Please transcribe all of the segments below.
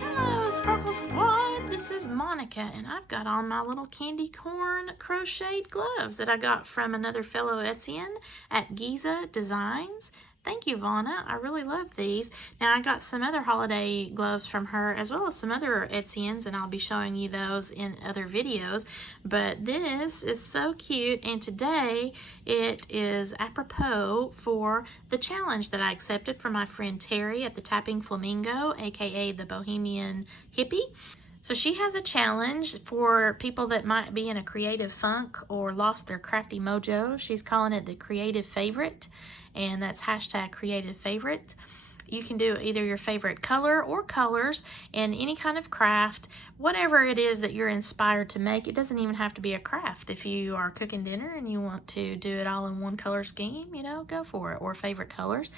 Hello, Sparkle Squad. This is Monica, and I've got on my little candy corn crocheted gloves that I got from another fellow Etienne at Giza Designs. Thank you, Vonna. I really love these. Now, I got some other holiday gloves from her, as well as some other Etiennes, and I'll be showing you those in other videos. But this is so cute, and today it is apropos for the challenge that I accepted from my friend Terry at the Tapping Flamingo, aka the Bohemian Hippie. So she has a challenge for people that might be in a creative funk or lost their crafty mojo. She's calling it the Creative Favorite, and that's hashtag Creative Favorite. You can do either your favorite color or colors in any kind of craft, whatever it is that you're inspired to make. It doesn't even have to be a craft. If you are cooking dinner and you want to do it all in one color scheme, you know, go for it, or favorite colors.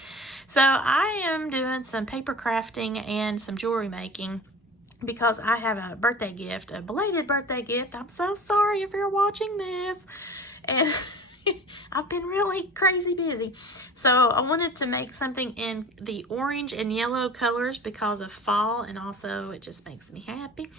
So I am doing some paper crafting and some jewelry making, because I have a birthday gift, a belated birthday gift. I'm so sorry if you're watching this. And I've been really crazy busy. So I wanted to make something in the orange and yellow colors because of fall, and also it just makes me happy.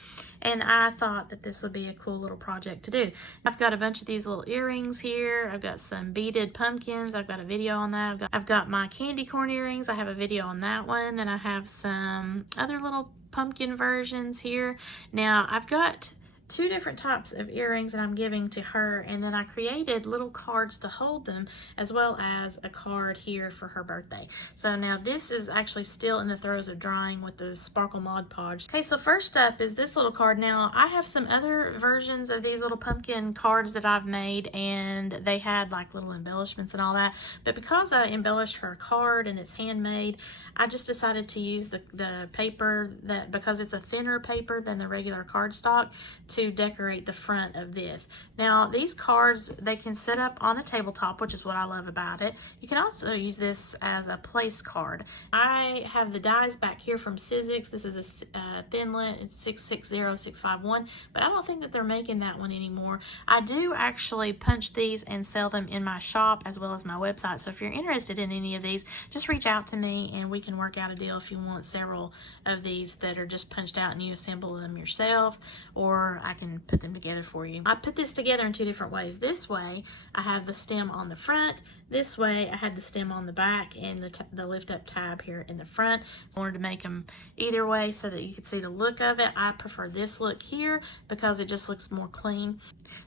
And I thought that this would be a cool little project to do. I've got a bunch of these little earrings here. I've got some beaded pumpkins. I've got a video on that. I've got my candy corn earrings. I have a video on that one. Then I have some other little pumpkin versions here. Now I've got two different types of earrings that I'm giving to her, and then I created little cards to hold them, as well as a card here for her birthday. So now this is actually still in the throes of drying with the Sparkle Mod Podge. Okay, so first up is this little card. Now I have some other versions of these little pumpkin cards that I've made, and they had like little embellishments and all that, but because I embellished her card and it's handmade, I just decided to use the paper, that because it's a thinner paper than the regular cardstock, to decorate the front of this. Now these cards, they can set up on a tabletop, which is what I love about it. You can also use this as a place card. I have the dies back here from Sizzix. This is a thinlet. It's 660651, but I don't think that they're making that one anymore. I do actually punch these and sell them in my shop as well as my website. So if you're interested in any of these, just reach out to me and we can work out a deal if you want several of these that are just punched out and you assemble them yourselves, or I can put them together for you. I put this together in two different ways. This way I have the stem on the front. This way I had the stem on the back and the lift up tab here in the front. So I wanted to make them either way so that you could see the look of it. I prefer this look here because it just looks more clean.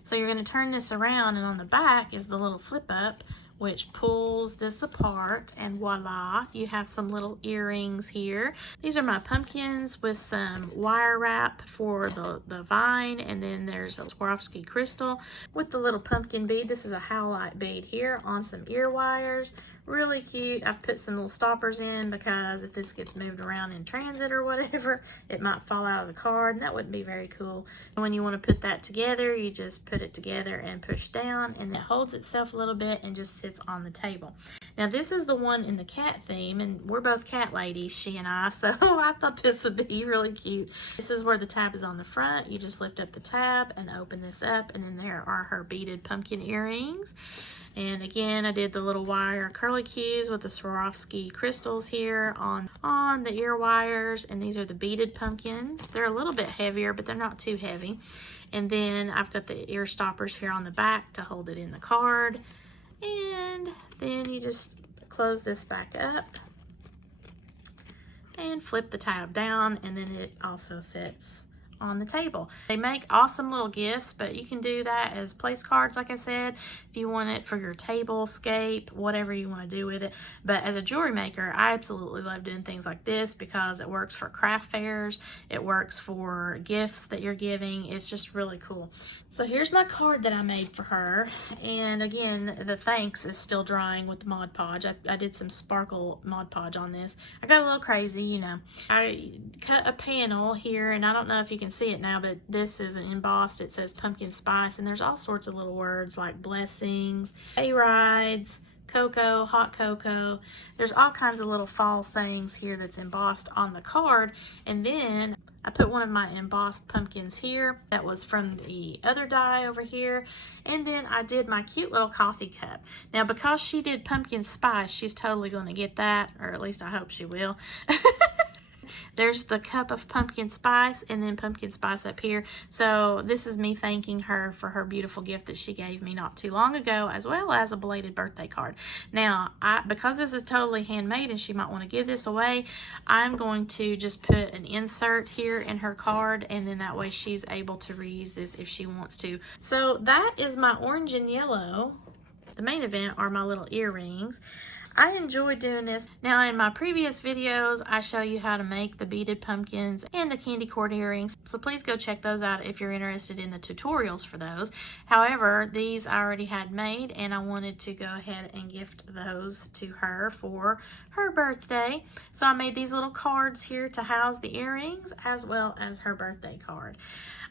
So you're going to turn this around, and on the back is the little flip up, which pulls this apart, and voila, you have some little earrings here. These are my pumpkins with some wire wrap for the vine, and then there's a Swarovski crystal with the little pumpkin bead. This is a howlite bead here on some ear wires. Really cute. I've put some little stoppers in because if this gets moved around in transit or whatever, it might fall out of the card, and that wouldn't be very cool. And when you want to put that together, you just put it together and push down, and it holds itself a little bit and just sits on the table. Now this is the one in the cat theme, and we're both cat ladies, she and I, so I thought this would be really cute. This is where the tab is on the front. You just lift up the tab and open this up, and then there are her beaded pumpkin earrings. And again, I did the little wire curly cues with the Swarovski crystals here on the ear wires, and these are the beaded pumpkins. They're a little bit heavier, but they're not too heavy. And then I've got the ear stoppers here on the back to hold it in the card. And then you just close this back up and flip the tab down, and then it also sits on the table. They make awesome little gifts, but you can do that as place cards, like I said, if you want it for your table scape, whatever you want to do with it. But as a jewelry maker, I absolutely love doing things like this because it works for craft fairs, it works for gifts that you're giving. It's just really cool. So here's my card that I made for her, and again, the thanks is still drying with the Mod Podge. I did some sparkle Mod Podge on this. I got a little crazy, you know. I cut a panel here, and I don't know if you can see it now, but this is an embossed. It says pumpkin spice, and there's all sorts of little words like blessings, hay rides, cocoa, hot cocoa. There's all kinds of little fall sayings here that's embossed on the card. And then I put one of my embossed pumpkins here. That was from the other die over here. And then I did my cute little coffee cup. Now, because she did pumpkin spice, she's totally going to get that, or at least I hope she will. There's the cup of pumpkin spice and then pumpkin spice up here. So this is me thanking her for her beautiful gift that she gave me not too long ago, as well as a belated birthday card. Now, because this is totally handmade and she might want to give this away, I'm going to just put an insert here in her card, and then that way she's able to reuse this if she wants to. So that is my orange and yellow. The main event are my little earrings. I enjoy doing this. Now, in my previous videos, I show you how to make the beaded pumpkins and the candy cord earrings. So please go check those out if you're interested in the tutorials for those. However, these I already had made, and I wanted to go ahead and gift those to her for her birthday. So I made these little cards here to house the earrings as well as her birthday card.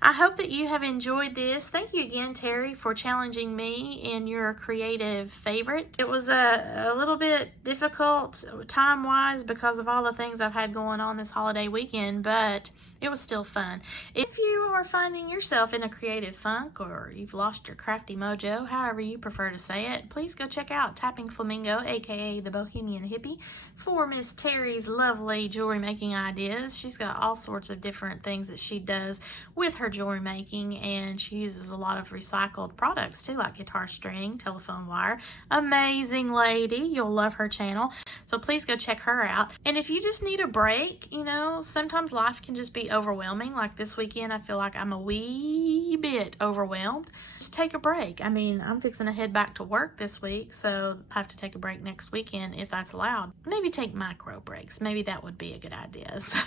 I hope that you have enjoyed this. Thank you again, Terry, for challenging me in your creative favorite. It was a little bit difficult time-wise because of all the things I've had going on this holiday weekend, but it was still fun. If you are finding yourself in a creative funk, or you've lost your crafty mojo, however you prefer to say it, please go check out Tapping Flamingo, aka the Bohemian Hippie, for Miss Terry's lovely jewelry making ideas. She's got all sorts of different things that she does with her jewelry making, and she uses a lot of recycled products too, like guitar string, telephone wire. Amazing lady. You'll love her channel, so please go check her out. And if you just need a break, you know, sometimes life can just be overwhelming. Like this weekend, I feel like I'm a wee bit overwhelmed. Just take a break. I mean, I'm fixing to head back to work this week, so I have to take a break next weekend if that's allowed. Maybe take micro breaks. Maybe that would be a good idea. So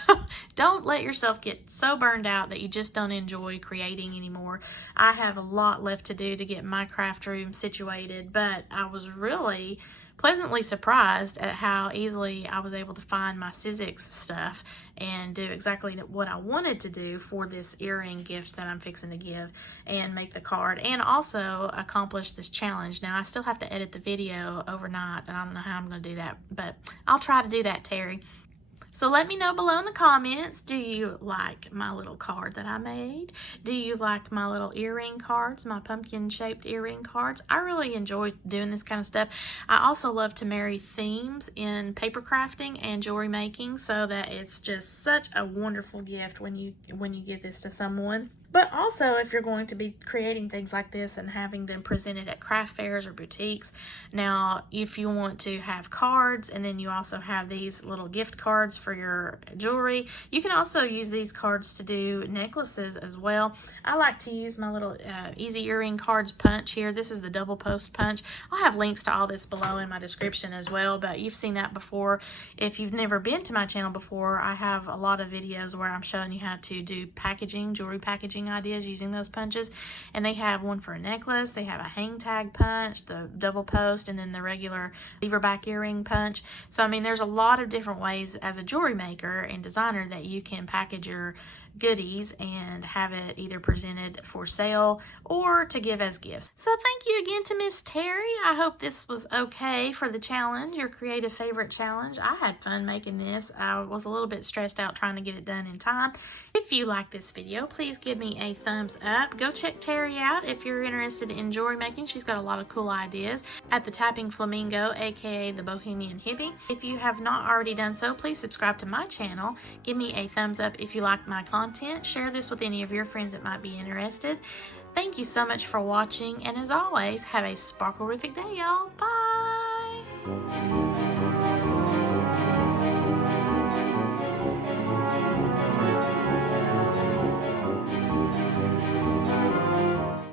don't let yourself get so burned out that you just don't enjoy creating anymore. I have a lot left to do to get my craft room situated, but I was really pleasantly surprised at how easily I was able to find my Sizzix stuff and do exactly what I wanted to do for this earring gift that I'm fixing to give, and make the card, and also accomplish this challenge. Now, I still have to edit the video overnight, and I don't know how I'm going to do that, but I'll try to do that, Terry. So let me know below in the comments, do you like my little card that I made? Do you like my little earring cards, my pumpkin shaped earring cards? I really enjoy doing this kind of stuff. I also love to marry themes in paper crafting and jewelry making, so that it's just such a wonderful gift when you give this to someone. But also, if you're going to be creating things like this and having them presented at craft fairs or boutiques. Now, if you want to have cards, and then you also have these little gift cards for your jewelry, you can also use these cards to do necklaces as well. I like to use my little easy earring cards punch here. This is the double post punch. I'll have links to all this below in my description as well, but you've seen that before. If you've never been to my channel before, I have a lot of videos where I'm showing you how to do packaging, jewelry packaging ideas using those punches, and they have one for a necklace, they have a hang tag punch, the double post, and then the regular lever back earring punch. So I mean, there's a lot of different ways as a jewelry maker and designer that you can package your goodies and have it either presented for sale or to give as gifts. So thank you again to Miss Terry. I hope this was okay for the challenge, your creative favorite challenge. I had fun making this. I was a little bit stressed out trying to get it done in time. If you like this video, please give me a thumbs up. Go check Terry out if you're interested in jewelry making. She's got a lot of cool ideas at the Tapping Flamingo, aka the Bohemian Hippie. If you have not already done so, please subscribe to my channel. Give me a thumbs up if you like my content. Share this with any of your friends that might be interested. Thank you so much for watching, and as always, have a sparkle-rific day, y'all. Bye!